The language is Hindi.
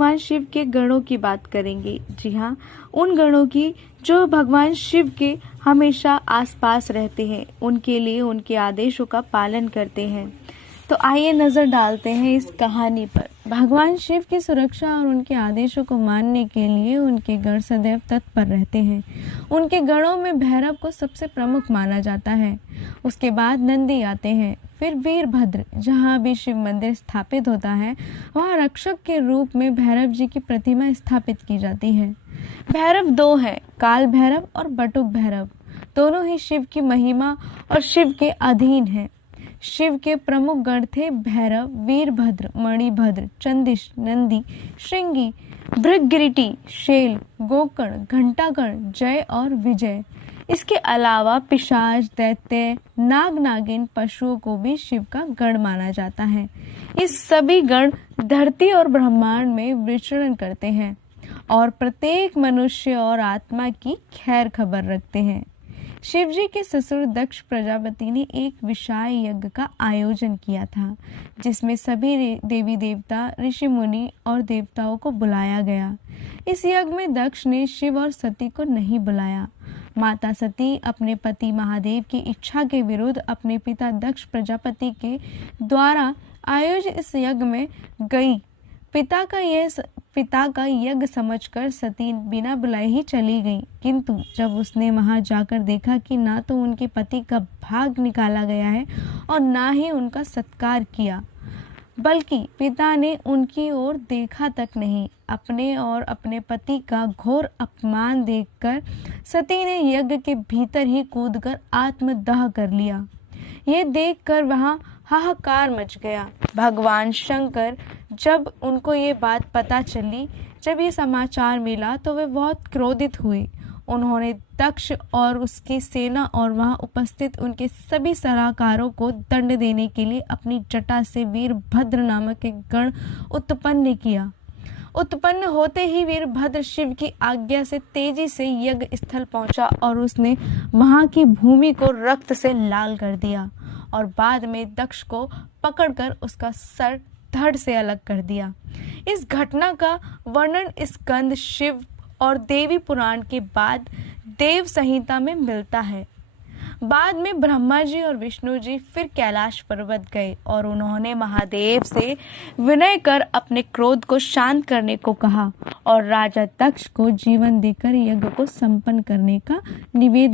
भगवान शिव के गणों की बात करेंगे। जी हाँ, उन गणों की जो भगवान शिव के हमेशा आसपास रहते हैं, उनके लिए उनके आदेशों का पालन करते हैं। तो आइए नज़र डालते हैं इस कहानी पर। भगवान शिव की सुरक्षा और उनके आदेशों को मानने के लिए उनके गण सदैव तत्पर रहते हैं। उनके गणों में भैरव को सबसे प्रमुख माना जाता है। उसके बाद नंदी आते हैं, फिर वीरभद्र। जहाँ भी शिव मंदिर स्थापित होता है वहाँ रक्षक के रूप में भैरव जी की प्रतिमा स्थापित की जाती है। भैरव दो हैं, काल भैरव और बटुक भैरव। दोनों ही शिव की महिमा और शिव के अधीन हैं। शिव के प्रमुख गण थे भैरव, वीरभद्र, मणिभद्र, चंदिश, नंदी, श्रृंगी, भृगगिरिटी, शैल, गोकर्ण, घंटाकर्ण, जय और विजय। इसके अलावा पिशाच, दैत्य, नाग नागिन, पशुओं को भी शिव का गण माना जाता है। ये सभी गण धरती और ब्रह्मांड में विचरण करते हैं और प्रत्येक मनुष्य और आत्मा की खैर खबर रखते हैं। शिवजी के ससुर दक्ष प्रजापति ने एक विशाल यज्ञ का आयोजन किया था, जिसमें सभी देवी देवता, ऋषि मुनि और देवताओं को बुलाया गया। इस यज्ञ में दक्ष ने शिव और सती को नहीं बुलाया। माता सती अपने पति महादेव की इच्छा के विरुद्ध अपने पिता दक्ष प्रजापति के द्वारा आयोजित इस यज्ञ में गई। पिता का यज्ञ समझकर सती बिना बुलाए ही चली गई, किंतु जब उसने वहां जाकर देखा कि ना तो उनके पति का भाग निकाला गया है और ना ही उनका सत्कार किया, बल्कि पिता ने उनकी ओर देखा तक नहीं। अपने और अपने पति का घोर अपमान देखकर सती ने यज्ञ के भीतर ही कूदकर आत्मदाह कर लिया। ये देखकर वहां हाहाकार मच गया। भगवान शंकर जब उनको ये बात पता चली, जब ये समाचार मिला, तो वे बहुत क्रोधित हुए। उन्होंने दक्ष और उसकी सेना और वहां उपस्थित उनके सभी सलाहकारों को दंड देने के लिए अपनी जटा से वीरभद्र नामक एक गण उत्पन्न किया। उत्पन्न होते ही वीरभद्र शिव की आज्ञा से तेजी से यज्ञ स्थल पहुंचा और उसने वहां की भूमि को रक्त से लाल कर दिया और बाद में दक्ष को पकड़कर उसका सर धड़ से अलग कर दिया। इस घटना का वर्णन स्कंद शिव और देवी पुराण के बाद देव संहिता में मिलता है। बाद में ब्रह्मा जी और विष्णु जी फिर कैलाश पर्वत गए और उन्होंने महादेव से विनय कर अपने क्रोध को शांत करने को कहा और राजा दक्ष को जीवन देकर यज्ञ को संपन्न करने का निवेदन